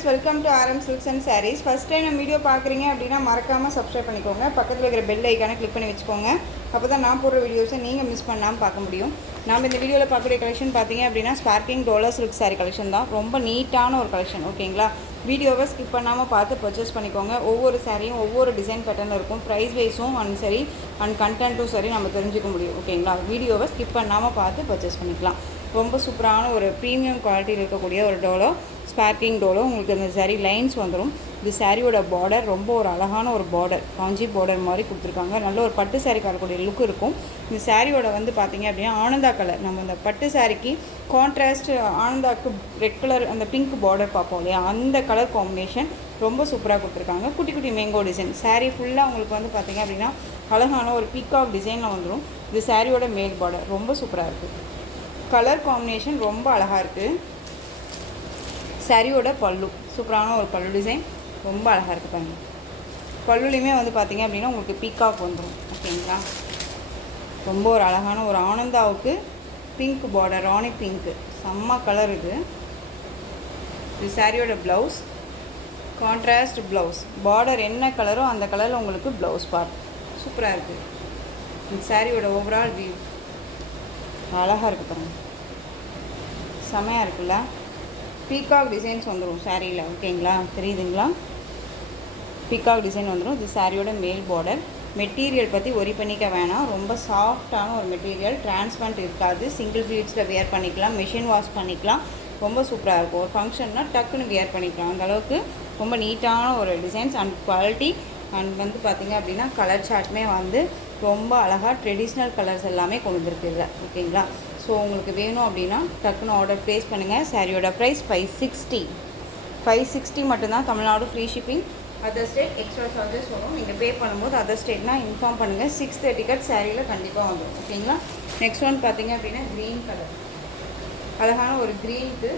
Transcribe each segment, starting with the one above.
Friends, welcome to RM silks and sarees. First time நம்ம video பார்க்குறீங்க அப்படின்னா மறக்காமல் சப்ஸ்கிரைப் பண்ணிக்கோங்க. பக்கத்தில் இருக்கிற பெல் ஐக்கானை கிளிக் பண்ணி வச்சுக்கோங்க. அப்போ தான் நான் போடுற வீடியோஸை நீங்கள் மிஸ் பண்ணாமல் பார்க்க முடியும். நம்ம இந்த வீடியோவில் பார்க்குற கலெக்ஷன் பார்த்தீங்க அப்படின்னா ஸ்பார்க்கிங் டோலர் சில்க் சாரீ கலெக்ஷன் தான். ரொம்ப நீட்டான ஒரு கலெக்ஷன். ஓகேங்களா, வீடியோவை ஸ்கிப் பண்ணாமல் பார்த்து பர்ச்சேஸ் பண்ணிக்கோங்க. ஒவ்வொரு சாரியும் ஒவ்வொரு டிசைன் பேட்டர்னில் இருக்கும். ப்ரைஸ் வைஸும் சரி அண்ட் கண்டென்ட்டும் சரி நம்ம தெரிஞ்சுக்க முடியும். ஓகேங்களா, வீடியோவை ஸ்கிப் பண்ணாமல் பார்த்து பர்ச்சேஸ் பண்ணிக்கலாம். ரொம்ப சூப்பரான ஒரு ப்ரீமியம் குவாலிட்டியில் இருக்கக்கூடிய ஒரு டோலோ, ஸ்பார்க்கிங் டோலோ. உங்களுக்கு அந்த சாரீ லைன்ஸ் வந்துடும். இது சாரியோட பார்டர் ரொம்ப ஒரு அழகான ஒரு பார்டர், காஞ்சி பார்டர் மாதிரி கொடுத்துருக்காங்க. நல்ல ஒரு பட்டு சாரீ வரக்கூடிய லுக் இருக்கும். இந்த சாரியோட பார்த்தீங்க அப்படின்னா ஆனந்தா கலர். நம்ம இந்த பட்டு சாரிக்கு கான்ட்ராஸ்ட் ஆனந்தாக்கு ரெட் கலர் அந்த பிங்க் பார்டர் பார்ப்போம் இல்லையா, அந்த கலர் காம்பினேஷன் ரொம்ப சூப்பராக கொடுத்துருக்காங்க. குட்டி குட்டி மேங்கோ டிசைன். சாரீ ஃபுல்லாக உங்களுக்கு பார்த்தீங்க அப்படின்னா அழகான ஒரு பீகாக் டிசைனில் வந்துடும். இது சாரியோட மேல் பார்டர் ரொம்ப சூப்பராக இருக்குது. கலர் காம்பினேஷன் ரொம்ப அழகாக இருக்குது. சாரியோட பல்லு சூப்பரான ஒரு பல்லு டிசைன் ரொம்ப அழகாக இருக்குது பாருங்க. பல்லுலையுமே பார்த்தீங்க அப்படின்னா உங்களுக்கு பீகாக் வந்துடும். ஓகேங்களா, ரொம்ப ஒரு அழகான ஒரு ஆனந்தாவுக்கு பிங்க் பார்டர், ராணி பிங்க்கு, செம்ம கலர் இது. இது சாரியோட ப்ளவுஸ், கான்ட்ராஸ்ட் ப்ளவுஸ். பார்டர் என்ன கலரோ அந்த கலரில் உங்களுக்கு ப்ளவுஸ் பார்ட் சூப்பராக இருக்குது. இந்த சாரியோட ஓவரால் வியூ அழகாக இருக்குது பாருங்கள், செமையாக இருக்குல்ல. பீகாக் டிசைன்ஸ் வந்துடும் சாரியில். ஓகேங்களா, தெரியுதுங்களா, பீகாக் டிசைன் வந்துடும். இது சாரியோட மேல் பார்டர். மெட்டீரியல் பற்றி ஒரி பண்ணிக்க வேணாம். ரொம்ப சாஃப்டான ஒரு மெட்டீரியல், டிரான்ஸ்பரண்ட் இருக்காது. சிங்கிள் ஃப்ளீட்ஸில் வியர் பண்ணிக்கலாம், மிஷின் வாஷ் பண்ணிக்கலாம். ரொம்ப சூப்பராக இருக்கும். ஒரு ஃபங்க்ஷன்னா டக்குன்னு வியர் பண்ணிக்கலாம். அந்தளவுக்கு ரொம்ப நீட்டான ஒரு டிசைன்ஸ் அண்ட் குவாலிட்டி. அண்ட் பார்த்தீங்க அப்படின்னா கலர் சார்ட்டுமே ரொம்ப அழகாக ட்ரெடிஷ்னல் கலர்ஸ் எல்லாமே கொண்டு வந்துருக்குது. ஓகேங்களா, ஸோ உங்களுக்கு வேணும் அப்படின்னா டக்குன்னு ஆர்டர் ப்ளேஸ் பண்ணுங்கள். சாரியோட ப்ரைஸ் 560 மட்டும்தான். Tamil Nadu free shipping. Other state extra charges வரும். நீங்கள் பே பண்ணும்போது அதர் ஸ்டேட்னா இன்ஃபார்ம் பண்ணுங்கள். 6:30 கட் சாரியில் கண்டிப்பாக வந்துடும். ஓகேங்களா, நெக்ஸ்ட் ஒன் பார்த்தீங்க அப்படின்னா க்ரீன் கலர். அழகான ஒரு க்ரீனுக்கு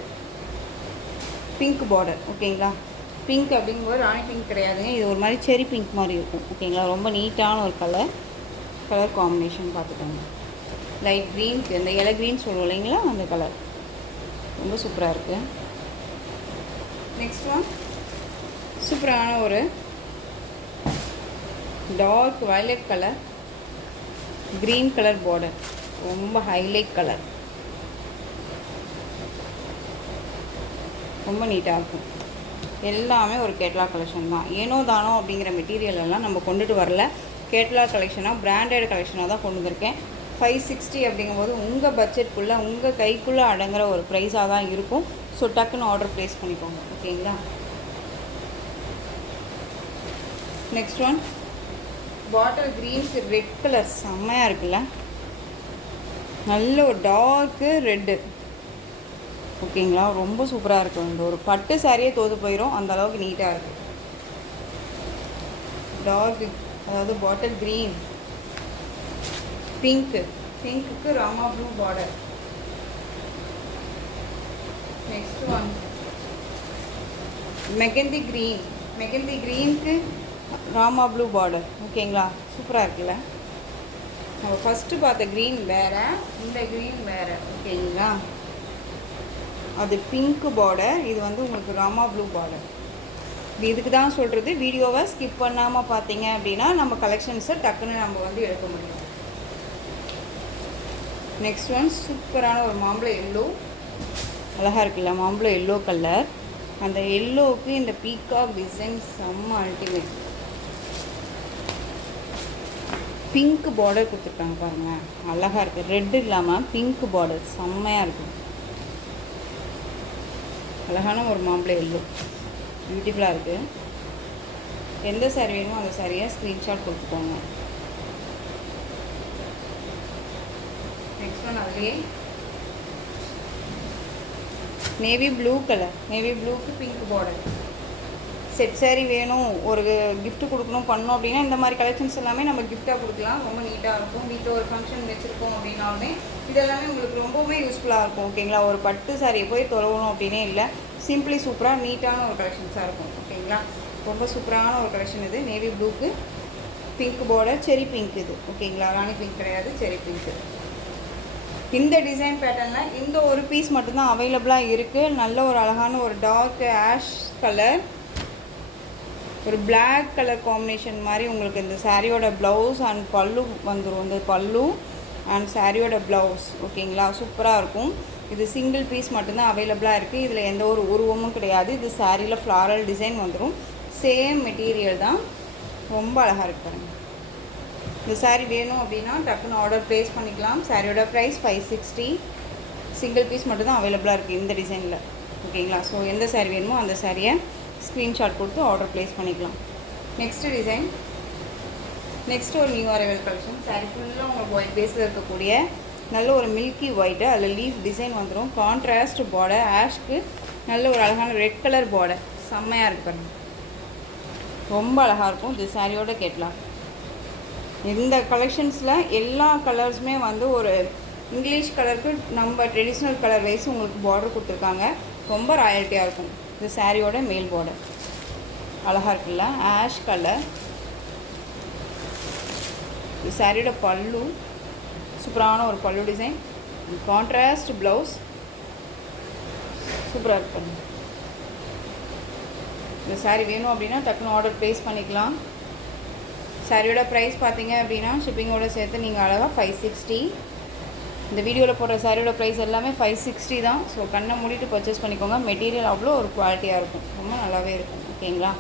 பிங்க் பார்டர். ஓகேங்களா, பிங்க் அப்படிங்கும்போது ராணி பிங்க் கிடையாதுங்க, இது ஒரு மாதிரி செரி பிங்க் மாதிரி இருக்கும். ஓகேங்களா, ரொம்ப நீட்டான ஒரு கலர் காம்பினேஷன் பார்த்துக்கோங்க. லைட் க்ரீனுக்கு இந்த இலை க்ரீன் சொல்லுவோம் இல்லைங்களா, அந்த கலர் ரொம்ப சூப்பராக இருக்குது. நெக்ஸ்ட் ஒன் சூப்பரான ஒரு dark violet colour, green colour border, ரொம்ப ஹைலைட் கலர், ரொம்ப நீட்டாக இருக்கும். எல்லாமே ஒரு கேட்லாக் கலெக்ஷன் தான். ஏனோ தானோ அப்படிங்கிற மெட்டீரியல் எல்லாம் நம்ம கொண்டுட்டு வரல. கேட்லாக் கலெக்ஷனாக பிராண்டட் கலெக்ஷனாக தான் கொண்டு வந்திருக்கேன். 560 அப்படிங்கும்போது உங்கள் பட்ஜெட்குள்ளே உங்கள் கைக்குள்ளே அடங்குற ஒரு ப்ரைஸாக தான் இருக்கும். ஸோ டக்குன்னு ஆர்டர் ப்ளேஸ் பண்ணிக்கோங்க. ஓகேங்களா, நெக்ஸ்ட் ஒன் பாட்டில் க்ரீனுக்கு ரெட் கலர் செம்மையாக இருக்குல்ல, நல்ல ஒரு டார்க்கு ரெட்டு. ஓகேங்களா, ரொம்ப சூப்பராக இருக்கும். இந்த ஒரு பட்டு சாரியே தோது போயிடும், அந்த அளவுக்கு நீட்டாக இருக்குது. டார்க் அதாவது பாட்டில் க்ரீன், பிங்க்குக்கு Rama blue border. Next one mehendi க்ரீனுக்கு ராமா ப்ளூ பார்டர். ஓகேங்களா, சூப்பராக இருக்குல்ல. நம்ம ஃபஸ்ட்டு பார்த்த க்ரீன் வேறு, இந்த க்ரீன் வேறு. ஓகேங்களா, அது பிங்க் பார்டர், இது உங்களுக்கு ராமா ப்ளூ பார்டர். இதுக்கு தான் சொல்கிறது, வீடியோவை ஸ்கிப் பண்ணாமல் பார்த்தீங்க அப்படின்னா நம்ம கலெக்ஷன்ஸை டக்குன்னு நம்ம எடுக்க முடியும். நெக்ஸ்ட் ஒன் சூப்பரான ஒரு மாம்பழம் எல்லோ, அழகாக இருக்குல்ல, மாம்பழம் எல்லோ கலர். அந்த எல்லோவுக்கு இந்த பீகாக் டிசைன் செம்ம அல்டிமேட். பிங்க் பார்டர் கொடுத்துருக்காங்க பாருங்கள், அழகாக இருக்குது. ரெட் இல்லாமல் பிங்க் பார்டர் செம்மையாக இருக்குது. அழகான ஒரு மாம்பழம் எல்லோ, பியூட்டிஃபுல்லாக இருக்குது. எந்த சாரி வேணுமோ அந்த சாரியை ஸ்க்ரீன்ஷாட் கொடுத்துக்கோங்க. நெக்ஸ்ட் ஒன் அதுலேயே நேவி ப்ளூ கலர், நேவி ப்ளூக்கு பிங்க் பார்டர். செட் சாரி வேணும், ஒரு கிஃப்ட் கொடுக்கணும் பண்ணோம் அப்படின்னா இந்த மாதிரி கலெக்ஷன்ஸ் எல்லாமே நம்ம கிஃப்டாக கொடுக்கலாம். ரொம்ப நீட்டாக இருக்கும். வீட்டில் ஒரு ஃபங்க்ஷன் வச்சுருக்கோம் அப்படின்னாலுமே இதெல்லாமே உங்களுக்கு ரொம்பவே யூஸ்ஃபுல்லாக இருக்கும். ஓகேங்களா, ஒரு பட்டு சாரியை போய் தொலைவணும் அப்படின்னே இல்லை, சிம்பிளி சூப்பராக நீட்டான ஒரு கலெக்ஷன்ஸாக இருக்கும். ஓகேங்களா, ரொம்ப சூப்பரான ஒரு கலெக்ஷன் இது. நேவி ப்ளூக்கு பிங்க் பார்டர், செரி பிங்க் இது. ஓகேங்களா, ராணி பிங்க் கிடையாது, செரி பிங்க்கு. இந்த டிசைன் பேட்டர்னில் இந்த ஒரு பீஸ் மட்டும்தான் அவைலபிளாக இருக்குது. நல்ல ஒரு அழகான ஒரு டார்க் ஆஷ் கலர், ஒரு பிளாக் கலர் காம்பினேஷன் மாதிரி உங்களுக்கு இந்த சாரியோட ப்ளவுஸ் அண்ட் பல்லு வந்துடும். இந்த பல்லு அண்ட் சாரியோட ப்ளவுஸ் ஓகேங்களா, சூப்பராக இருக்கும். இது சிங்கிள் பீஸ் மட்டும்தான் அவைலபிளாக இருக்குது. இதில் எந்த ஒரு உருவமும் கிடையாது. இது சாரியில் ஃப்ளாரல் டிசைன் வந்துடும். சேம் மெட்டீரியல் தான், ரொம்ப அழகாக இருக்கு பாருங்கள். இந்த சாரீ வேணும் அப்படின்னா டக்குன்னு ஆர்டர் ப்ளேஸ் பண்ணிக்கலாம். சாரியோட ப்ரைஸ் 560. சிங்கிள் பீஸ் மட்டும்தான் அவைலபிளாக இருக்குது இந்த டிசைனில் ஓகேங்களா. ஸோ எந்த சாரீ வேணுமோ அந்த சாரியை ஸ்க்ரீன்ஷாட் கொடுத்து ஆர்டர் ப்ளேஸ் பண்ணிக்கலாம். நெக்ஸ்ட்டு டிசைன், நெக்ஸ்ட்டு ஒரு நியூ அரைவல் கலெக்ஷன். சாரீ ஃபுல்லாக உங்களுக்கு ஒயிட் பேஸில் இருக்கக்கூடிய நல்ல ஒரு மில்கி ஒயிட்டு, அதில் லீஃப் டிசைன் வந்துடும். கான்ட்ராஸ்ட் பார்டர், ஆஷ்க்கு நல்ல ஒரு அழகான ரெட் கலர் பார்டர், செம்மையாக இருக்கு பாருங்கள், ரொம்ப அழகாக இருக்கும். இது சாரியோட கேட்லாம். இந்த கலெக்ஷன்ஸில் எல்லா கலர்ஸுமே வந்து ஒரு இங்கிலீஷ் கலருக்கு நம்ம ட்ரெடிஷ்னல் கலர் வைஸ் உங்களுக்கு பார்டர் கொடுத்துருக்காங்க. ரொம்ப ராயல்ட்டியாக இருக்கும். இது சாரியோட மேல் பார்டர் அழகாக இருக்குல்ல, ஆஷ் கலர். இது சாரியோட பல்லு, சூப்பரான ஒரு பல்லு டிசைன், கான்ட்ராஸ்ட் ப்ளவுஸ், சூப்பராக இருக்கும். இந்த சாரீ வேணும் அப்படின்னா டக்குன்னு ஆர்டர் ப்ளேஸ் பண்ணிக்கலாம். சாரியோட ப்ரைஸ் பார்த்தீங்க அப்படின்னா ஷிப்பிங்கோடு சேர்த்து நீங்கள் அழகாக 560. இந்த வீடியோவில் போடுற சாரியோட ப்ரைஸ் எல்லாமே 560 தான். ஸோ கண்ணை மூடிட்டு பர்ச்சேஸ் பண்ணிக்கோங்க. மெட்டீரியல் அவ்வளோ ஒரு குவாலிட்டியாக இருக்கும், ரொம்ப நல்லாவே இருக்கும் ஓகேங்களா.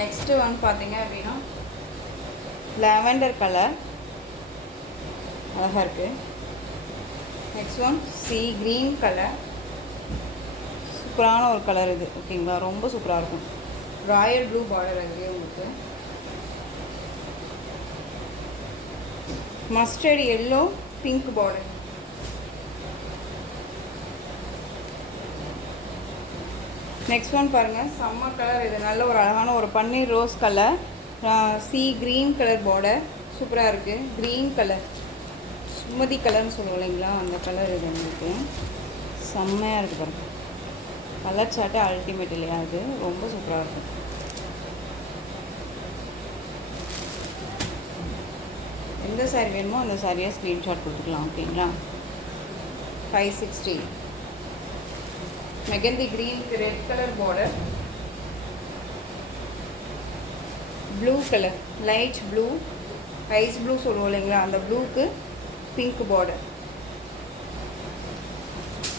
நெக்ஸ்ட்டு வந்து பார்த்தீங்க அப்படின்னா லாவெண்டர் கலர் அழகாக இருக்குது. Next one C green colour, சூப்பரான ஒரு கலர் இது ஓகேங்களா, ரொம்ப சூப்பராக இருக்கும். ராயல் ப்ளூ பார்டர் அதுலேயே உங்களுக்கு mustard yellow pink border. Next one பாருங்கள், செம்ம கலர் இது, நல்ல ஒரு அழகான ஒரு பன்னீர் rose colour, sea green colour border, சூப்பராக இருக்குது. க்ரீன் கலர், சுமதி கலர்னு சொல்லுவோம் இல்லைங்களா, அந்த கலர் இது உங்களுக்கு செம்மையாக இருக்குது பாருங்கள். கலர் சாட்டை அல்டிமேட் இல்லையா, அது ரொம்ப சூப்பராக இருக்கும். எந்த சாரீ வேணுமோ அந்த சாரியை ஸ்க்ரீன்ஷாட் கொடுத்துக்கலாம் ஓகேங்களா. 560. மெகந்தி க்ரீனுக்கு red colour border, blue colour light blue, ice blue சொல்லுவோம் இல்லைங்களா, அந்த ப்ளூக்கு pink border.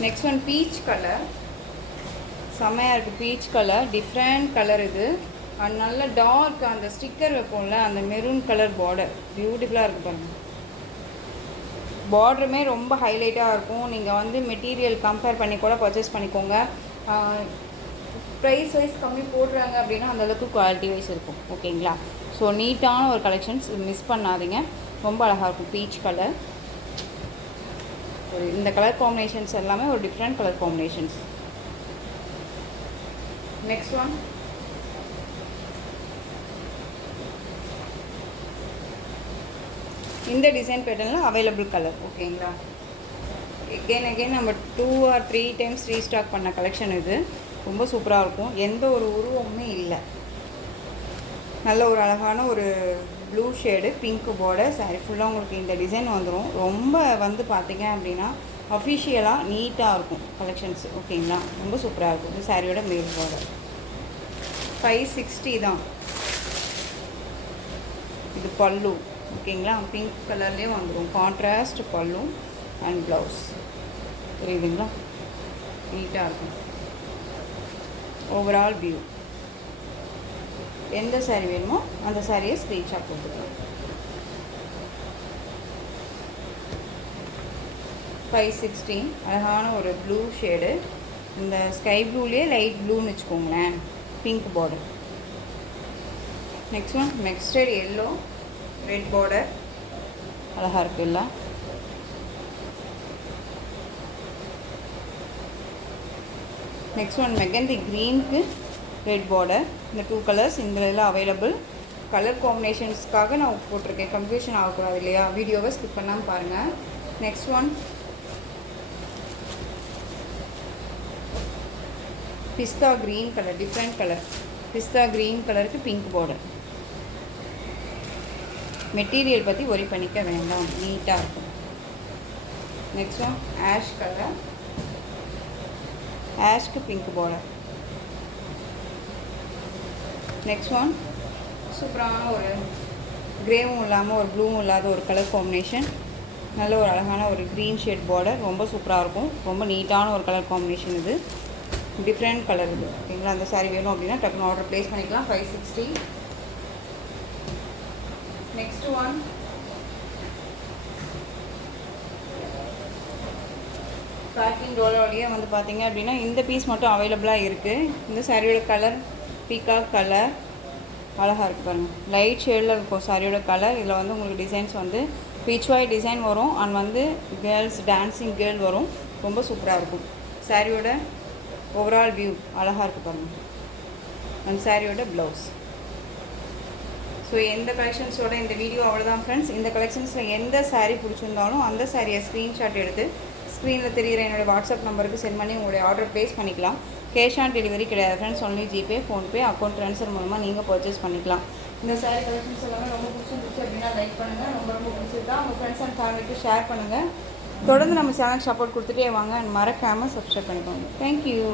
Next one peach colour, செம்மையாக இருக்குது. பீச் கலர் டிஃப்ரெண்ட் கலர் இது, அண்ட் நல்ல டார்க் அந்த ஸ்டிக்கர் வைப்போம்ல அந்த மெரூன் கலர் பார்டர், பியூட்டிஃபுல்லாக இருக்குது பாருங்கள். பார்டருமே ரொம்ப ஹைலைட்டாக இருக்கும். நீங்கள் வந்து மெட்டீரியல் கம்பேர் பண்ணி கூட பர்ச்சேஸ் பண்ணிக்கோங்க. ப்ரைஸ் வைஸ் கம்மி போடுறாங்க அப்படின்னா அந்தளவுக்கு குவாலிட்டி வைஸ் இருக்கும் ஓகேங்களா. ஸோ நீட்டான ஒரு கலெக்ஷன்ஸ், மிஸ் பண்ணாதீங்க, ரொம்ப அழகாக இருக்கும். பீச் கலர், இந்த கலர் காம்பினேஷன்ஸ் எல்லாமே ஒரு different colour combinations. Next one இந்த டிசைன் பேட்டர்னில் அவைலபிள் கலர் ஓகேங்களா. எகெயின் நம்ம 2 or 3 டைம்ஸ் ரீஸ்டாக் பண்ண கலெக்ஷன் இது, ரொம்ப சூப்பராக இருக்கும். எந்த ஒரு உருவமுமே இல்லை. நல்ல ஒரு அழகான ஒரு blue shade pink border, sorry ஃபுல்லாக உங்களுக்கு இந்த டிசைன் வந்துடும். ரொம்ப வந்து பார்த்தீங்க அப்படின்னா அஃபிஷியலாக நீட்டாக இருக்கும் கலெக்ஷன்ஸ் ஓகேங்களா, ரொம்ப சூப்பராக இருக்கும். இது சாரியோட மேல் பார்டர் 560 தான். இது பல்லு ஓகேங்களா, பிங்க் கலர்லேயே வந்துடும். கான்ட்ராஸ்ட் பல்லு அண்ட் ப்ளவுஸ், புரியுதுங்களா, நீட்டாக இருக்கும். Overall view. எந்த சாரீ வேணுமோ அந்த சாரியை ஸ்க்ரீன்ஷாட் கொடுத்துக்கலாம். 560 அழகான ஒரு ப்ளூ ஷேடு, இந்த ஸ்கை ப்ளூலேயே லைட் ப்ளூன்னு வச்சுக்கோங்களேன், pink border. Next one mixed yellow red border, அழகாக இருக்குல்ல. நெக்ஸ்ட் ஒன் மெகந்தி க்ரீனுக்கு ரெட் பார்டர். இந்த 2 கலர்ஸ் இந்த அவைலபிள். கலர் காம்பினேஷன்ஸ்க்காக நான் போட்டிருக்கேன், கன்ஃபியூஷன் ஆகக்கூடாது இல்லையா, வீடியோவை ஸ்கிப் பண்ணாமல் பாருங்கள். Next one pista green colour, different colour, pista green கலருக்கு பிங்க் பார்டர். மெட்டீரியல் பற்றி ஒரி பண்ணிக்க வேண்டாம், நீட்டாக இருக்கும். நெக்ஸ்ட் ஒன் ஆஷ் கலர், ஆஷ்க்கு பிங்க் பார்டர். நெக்ஸ்ட் ஒன் சூப்பரான ஒரு கிரேவும் இல்லாமல் ஒரு ப்ளூவும் இல்லாத ஒரு கலர் காம்பினேஷன். நல்ல ஒரு அழகான ஒரு க்ரீன் ஷேட் பார்டர், ரொம்ப சூப்பராக இருக்கும். ரொம்ப நீட்டான ஒரு கலர் காம்பினேஷன். இது டிஃப்ரெண்ட் கலர் இது. ஓகேங்களா? அந்த சாரீ வேணும் அப்படின்னா டக்குன்னு ஆர்டர் ப்ளேஸ் பண்ணிக்கலாம். 560. நெக்ஸ்ட் ஒன் பேக்கிங் ரோலோடையே வந்து பார்த்தீங்க அப்படின்னா இந்த பீஸ் மட்டும் அவைலபிளாக இருக்குது. இந்த சாரியோட கலர் பீகாக் கலர், அழகாக இருக்குது பாருங்கள். லைட் ஷேடில் இருக்கும் சாரியோட கலர். இதில் வந்து உங்களுக்கு டிசைன்ஸ் வந்து பீச் வாய் டிசைன் வரும் அண்ட் வந்து கேர்ள்ஸ் டான்ஸிங் கேர்ள் வரும். ரொம்ப சூப்பராக இருக்கும். சாரியோட ஓவரால் வியூ அழகாக இருக்குது பாருங்கள். அண்ட் சாரியோட ப்ளவுஸ். ஸோ எந்த கலெக்ஷன்ஸோட இந்த வீடியோ அவ்வளோதான் ஃப்ரெண்ட்ஸ். இந்த கலெக்ஷன்ஸில் எந்த சாரீ பிடிச்சிருந்தாலும் அந்த சாரியை ஸ்க்ரீன்ஷாட் எடுத்து ஸ்க்ரீனில் தெரிகிற என்னோடய வாட்ஸ்அப் நம்பருக்கு சென்ட் பண்ணி உங்களுடைய ஆர்டர் ப்ளேஸ் பண்ணிக்கலாம். கேஷ் ஆன் டெலிவரி கிடையாது friends. Only GPay, PhonePe, account transfer மூலமாக நீங்கள் பர்ச்சேஸ் பண்ணிக்கலாம். இந்த சாரீ கலெக்ஷன்ஸ் எல்லாமே ரொம்ப பிடிச்சிருந்துச்சு அப்படின்னா லைக் பண்ணுங்கள். ரொம்ப பிடிச்சிருந்தா உங்கள் ஃப்ரெண்ட்ஸ் அண்ட் ஃபேமிலிக்கு ஷேர் பண்ணுங்கள். தொடர்ந்து நம்ம சேனல் சப்போர்ட் கொடுத்துட்டே வாங்க. அண்ட் மறக்காமல் சப்ஸ்கிரைப் பண்ணிக்கோங்க. தேங்க்யூ.